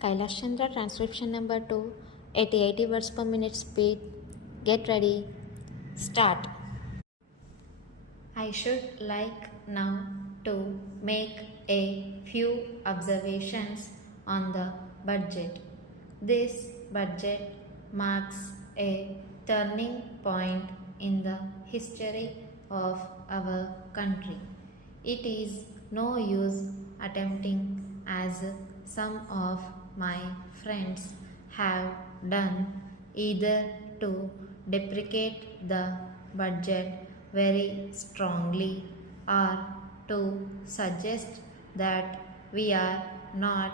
Kailash Chandra transcription number 2 at 80 words per minute speed. Get ready. Start. I should like now to make a few observations on the budget. This budget marks a turning point in the history of our country. It is no use attempting, as some of my friends have done, either to deprecate the budget very strongly or to suggest that we are not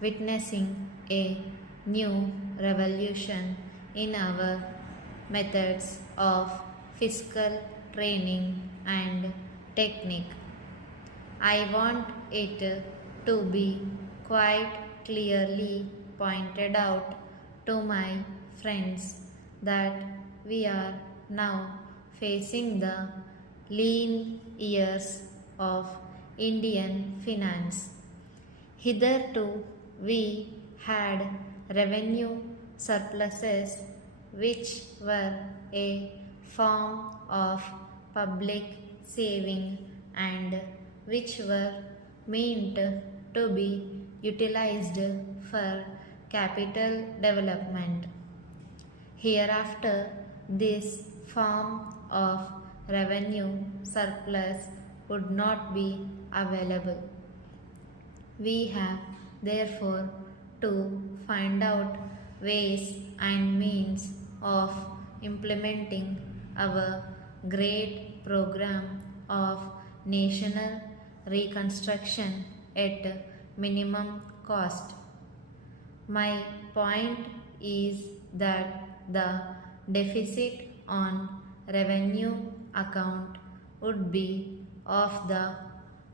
witnessing a new revolution in our methods of fiscal training and technique. I want it to be quite clearly pointed out to my friends that we are now facing the lean years of Indian finance. Hitherto, we had revenue surpluses which were a form of public saving and which were meant to be utilized for capital development. Hereafter, this form of revenue surplus would not be available. We have therefore to find out ways and means of implementing our great program of national reconstruction at minimum cost. My point is that the deficit on revenue account would be of the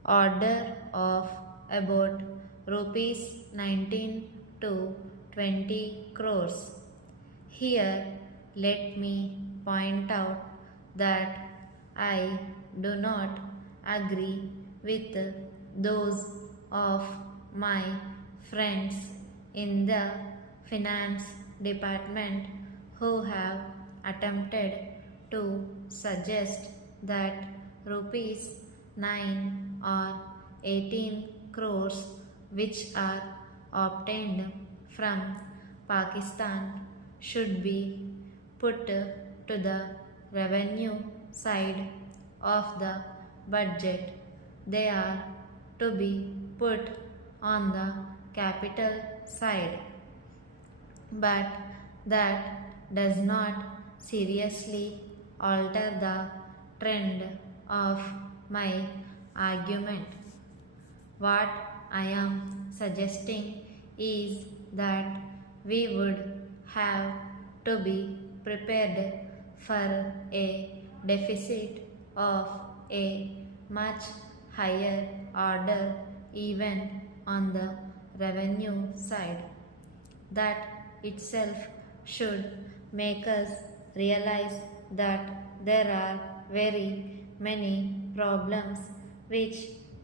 order of about rupees 19 to 20 crores. Here, let me point out that I do not agree with those of my friends in the finance department who have attempted to suggest that rupees 9 or 18 crores which are obtained from Pakistan should be put to the revenue side of the budget. They are to be put on the capital side. But that does not seriously alter the trend of my argument. What I am suggesting is that we would have to be prepared for a deficit of a much higher order even on the revenue side. That itself should make us realize that there are very many problems which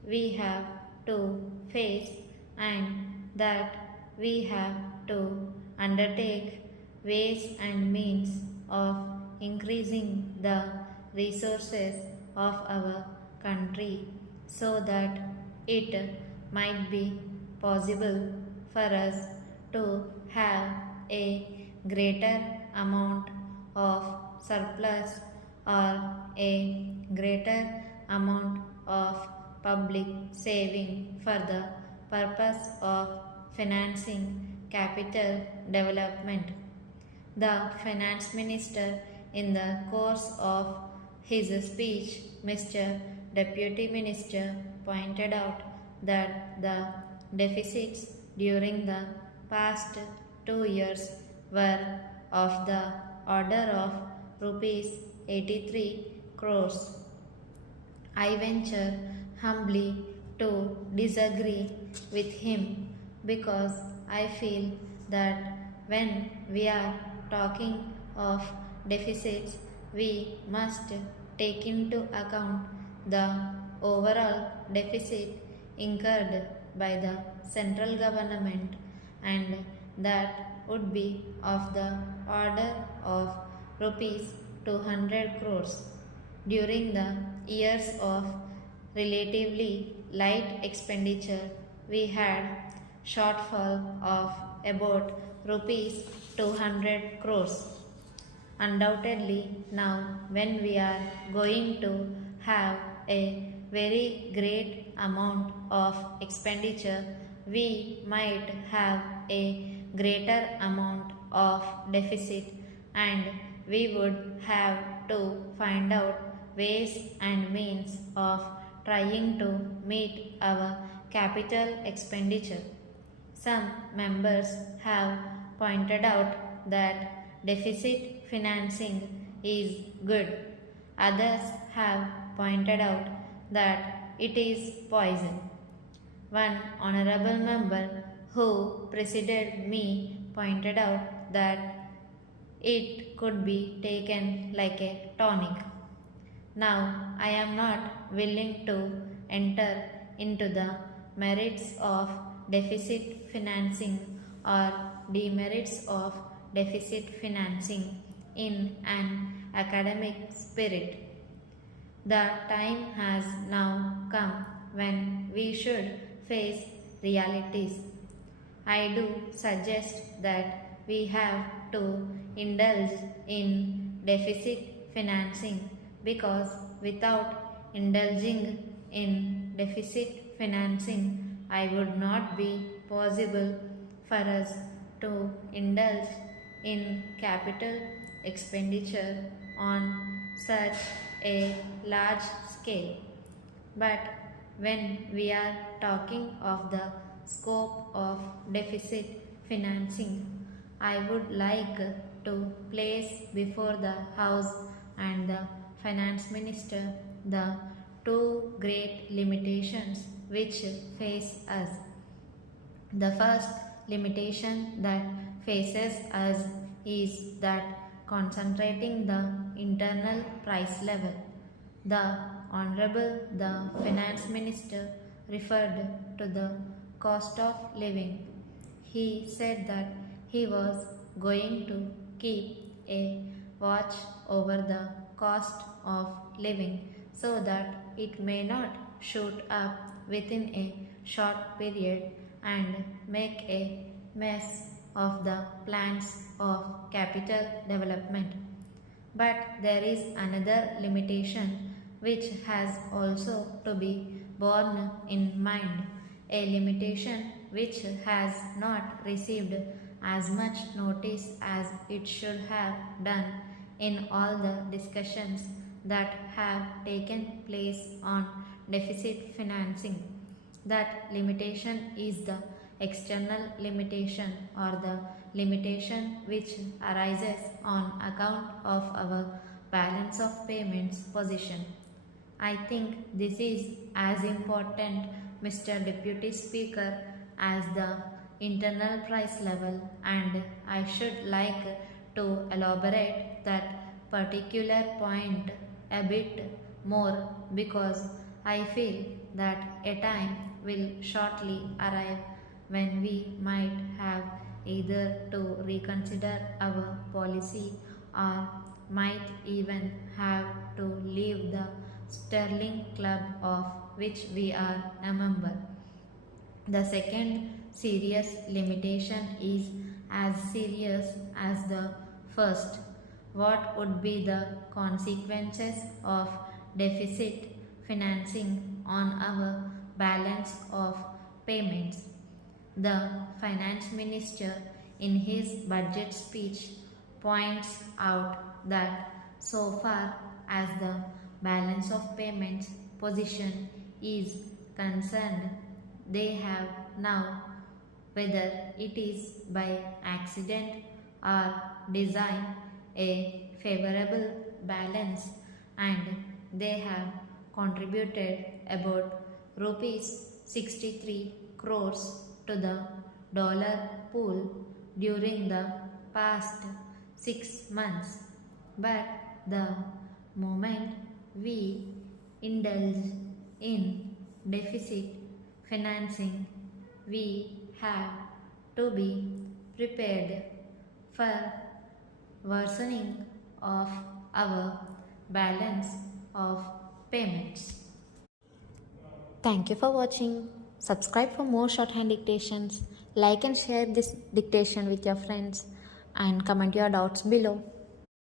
we have to face and that we have to undertake ways and means of increasing the resources of our country so that it might be possible for us to have a greater amount of surplus or a greater amount of public saving for the purpose of financing capital development. The finance minister, in the course of his speech, Mr. Deputy Minister, pointed out that the deficits during the past 2 years were of the order of rupees 83 crores. I venture humbly to disagree with him because I feel that when we are talking of deficits, we must take into account the overall deficit incurred by the central government and that would be of the order of rupees 200 crores. During the years of relatively light expenditure, we had shortfall of about rupees 200 crores. Undoubtedly, now when we are going to have a very great amount of expenditure, we might have a greater amount of deficit, and we would have to find out ways and means of trying to meet our capital expenditure. Some members have pointed out that deficit financing is good. Others have pointed out that it is poison. One honorable member who preceded me pointed out that it could be taken like a tonic. Now, I am not willing to enter into the merits of deficit financing or demerits of deficit financing in an academic spirit. The time has now come when we should face realities. I do suggest that we have to indulge in deficit financing, because without indulging in deficit financing, I would not be possible for us to indulge in capital expenditure on such a large scale. But when we are talking of the scope of deficit financing, I would like to place before the House and the Finance Minister the two great limitations which face us. The first limitation that faces us is that concentrating the internal price level. The Honorable the Finance Minister referred to the cost of living. He said that he was going to keep a watch over the cost of living so that it may not shoot up within a short period and make a mess of the plans of capital development. But there is another limitation which has also to be borne in mind, a limitation which has not received as much notice as it should have done in all the discussions that have taken place on deficit financing. That limitation is the external limitation, or the limitation which arises on account of our balance of payments position. I think this is as important, Mr. Deputy Speaker, as the internal price level, and I should like to elaborate that particular point a bit more, because I feel that a time will shortly arrive when we might have either to reconsider our policy or might even have to leave the sterling club of which we are a member. The second serious limitation is as serious as the first. What would be the consequences of deficit financing on our balance of payments? The Finance Minister in his budget speech points out that so far as the balance of payments position is concerned, they have now, whether it is by accident or design, a favorable balance, and they have contributed about rupees 63 crores to the dollar pool during the past 6 months. But the moment we indulge in deficit financing, we have to be prepared for worsening of our balance of payments. Thank you for watching. Subscribe for more shorthand dictations. Like and share this dictation with your friends and comment your doubts below.